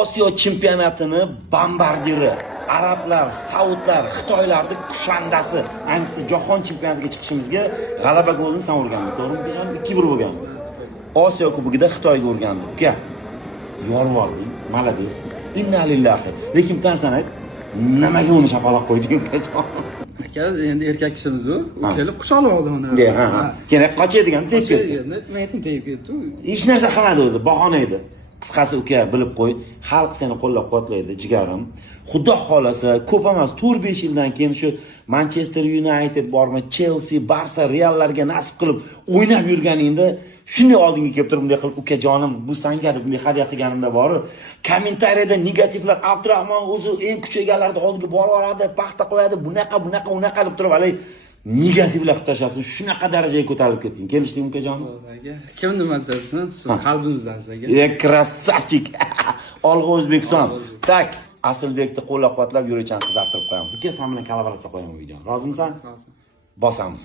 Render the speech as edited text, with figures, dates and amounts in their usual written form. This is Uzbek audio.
Osiyo chempionatini bombardiri, arablar, saudlar, xitoylarning kushandasi. Ayniqsa jahon chempionatiga chiqishimizga g'alaba golini sen urganding, to'g'rimi degan? 2-1 bo'lgan. Osiyo kubogida Xitoyga urgandik. Uka, yorvording, malades. Inna lillahi. Lekin tan sanayt, nimaga uni shapaloq qo'yding ukajon? Aka, endi erkak kishimiz u. U kelib quchoqlab oldi uni. Ha. Kerak qochadigan tegib ketdi. Nima ayting tegib ketdi. Hech narsa qilmadi o'zi, bahona edi. Qisqasi uka, bilib qo'y, xalq seni qo'llab-quvvatlaydi, jigarim. Xudo xolasa, ko'p emas, 4-5 yildan keyin shu Manchester United bormi, Chelsea, Barsa, Reallarga nasib qilib o'ynab yurganingda shunday oldinga kelib turib bunday qilib, ukajonim, bu senga deb bunday hadya qilganimda bor. Kommentariyada negativlar, Abdurahmon o'zi eng kuch egalarining oldiga borib oladi, paxta qo'yadi, bunaqa deb turib, hali negativlar tashlasin, shunaqa darajaga ko'tarilib ketding. Kelishding ukajonim? Kim nima desin, siz qalbimizdasiz aka. Krassavchik. Olg'a O'zbekiston. Tak, Asilbekni qo'llab-quvvatlab Yurichan qizartirib qo'yamiz. Uka, sen bilan kollaboratsiya qo'yaman videoni. Rozimisan? Rozi. Bosamiz.